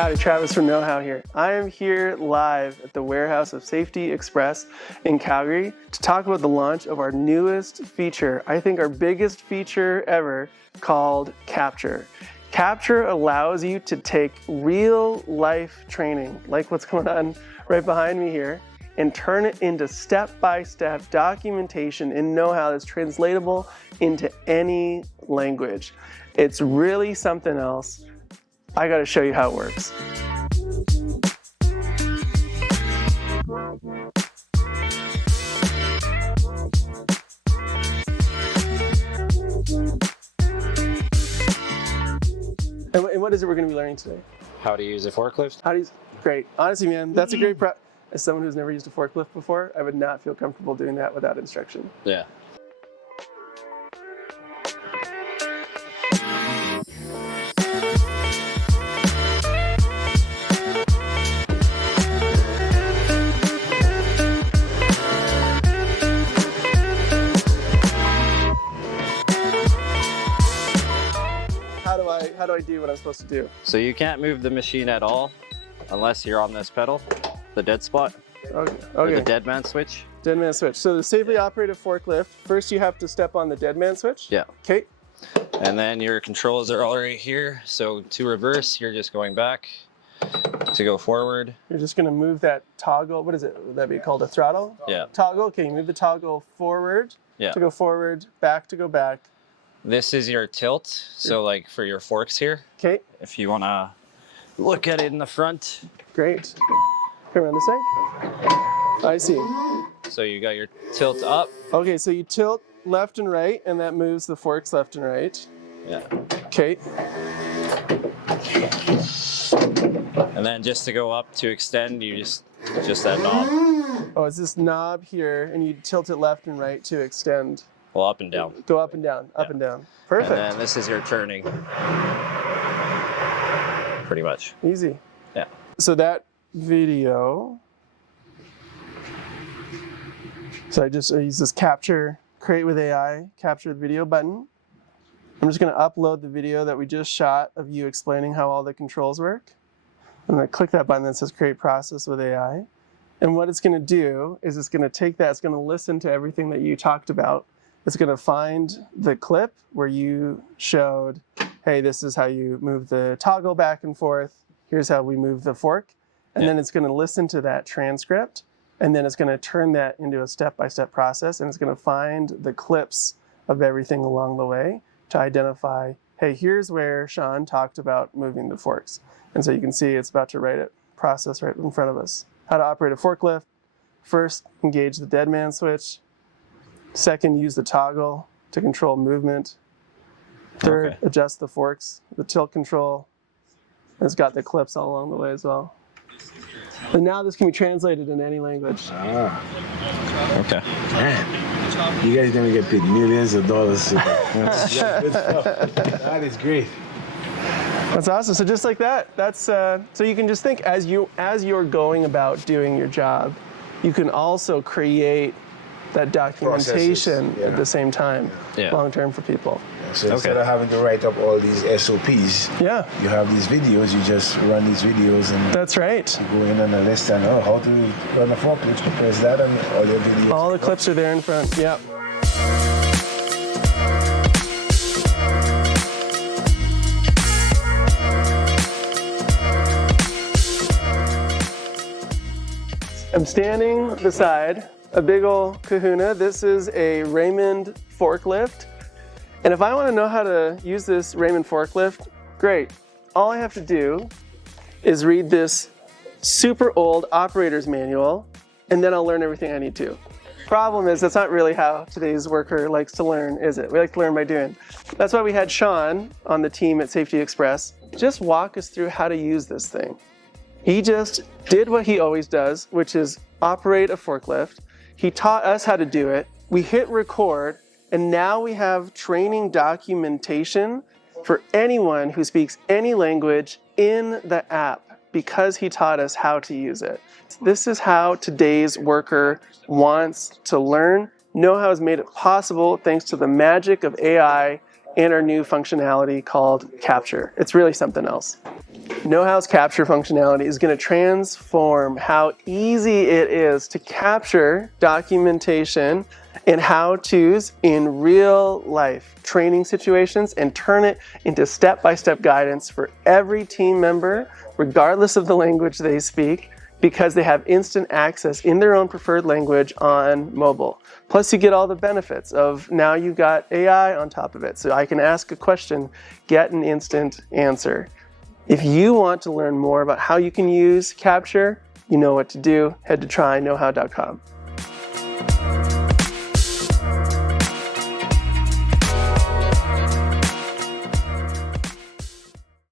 Howdy, Travis from KnowHow here. I am here live at the warehouse of Safety Express in Calgary to talk about the launch of our newest feature, I think our biggest feature ever, called Capture. Capture allows you to take real life training, like what's going on right behind me here, and turn it into step-by-step documentation in KnowHow that's translatable into any language. It's really something else. I gotta show you how it works. And what is it we're gonna be learning today? How to use a forklift? Great. Honestly, man, that's a great prep. As someone who's never used a forklift before, I would not feel comfortable doing that without instruction. Yeah. How do I do what I'm supposed to do? So you can't move the machine at all unless you're on this pedal, the dead spot, or the dead man switch. Dead man switch. So the safely operated forklift, first you have to step on the dead man switch? Yeah. Okay. And then your controls are all right here. So to reverse, you're just going back. To go forward, you're just going to move that toggle. What is it? Would that be called a throttle? Yeah. Toggle. Okay, you move the toggle forward to go forward, back to go back. This is your tilt. So like for your forks here. Okay. If you want to look at it in the front. Great. Come around this way. I see. So you got your tilt up. Okay, so you tilt left and right, and that moves the forks left and right. Yeah. Okay. And then just to go up to extend, you just that knob. Oh, it's this knob here, and you tilt it left and right to extend. Well, up and down. Go up and down, up and down. Perfect. And then this is your turning. Pretty much. Easy. Yeah. So that video. So I use this capture, create with AI, capture the video button. I'm just going to upload the video that we just shot of you explaining how all the controls work. I'm going to click that button that says create process with AI. And what it's going to do is it's going to take that, it's going to listen to everything that you talked about. It's going to find the clip where you showed, hey, this is how you move the toggle back and forth. Here's how we move the fork. And then it's going to listen to that transcript. And then it's going to turn that into a step-by-step process. And it's going to find the clips of everything along the way to identify, hey, here's where Sean talked about moving the forks. And so you can see it's about to write it, process right in front of us. How to operate a forklift. First, engage the dead man switch. Second, use the toggle to control movement. Third, adjust the forks, the tilt control. And it's got the clips all along the way as well. And now this can be translated in any language. Okay. Man, you guys are gonna get paid millions of dollars. That is great. That's awesome. So just like that, that's so you can just think as you're going about doing your job, you can also create that documentation at the same time, long term for people. So instead of having to write up all these SOPs, you have these videos, you just run these videos and that's right. You go in on a list and how to run a forklift, press that and all your videos. All the clips are there in front, yep. I'm standing beside a big old kahuna. This is a Raymond forklift. And if I want to know how to use this Raymond forklift, great. All I have to do is read this super old operator's manual, and then I'll learn everything I need to. Problem is, that's not really how today's worker likes to learn, is it? We like to learn by doing. That's why we had Sean on the team at Safety Express just walk us through how to use this thing. He just did what he always does, which is operate a forklift. He taught us how to do it. We hit record, and now we have training documentation for anyone who speaks any language in the app because he taught us how to use it. This is how today's worker wants to learn. KnowHow has made it possible thanks to the magic of AI and our new functionality called Capture. It's really something else. KnowHow's Capture functionality is going to transform how easy it is to capture documentation and how-tos in real life training situations and turn it into step-by-step guidance for every team member, regardless of the language they speak, because they have instant access in their own preferred language on mobile. Plus you get all the benefits of now you've got AI on top of it. So I can ask a question, get an instant answer. If you want to learn more about how you can use Capture, you know what to do. Head to tryknowhow.com.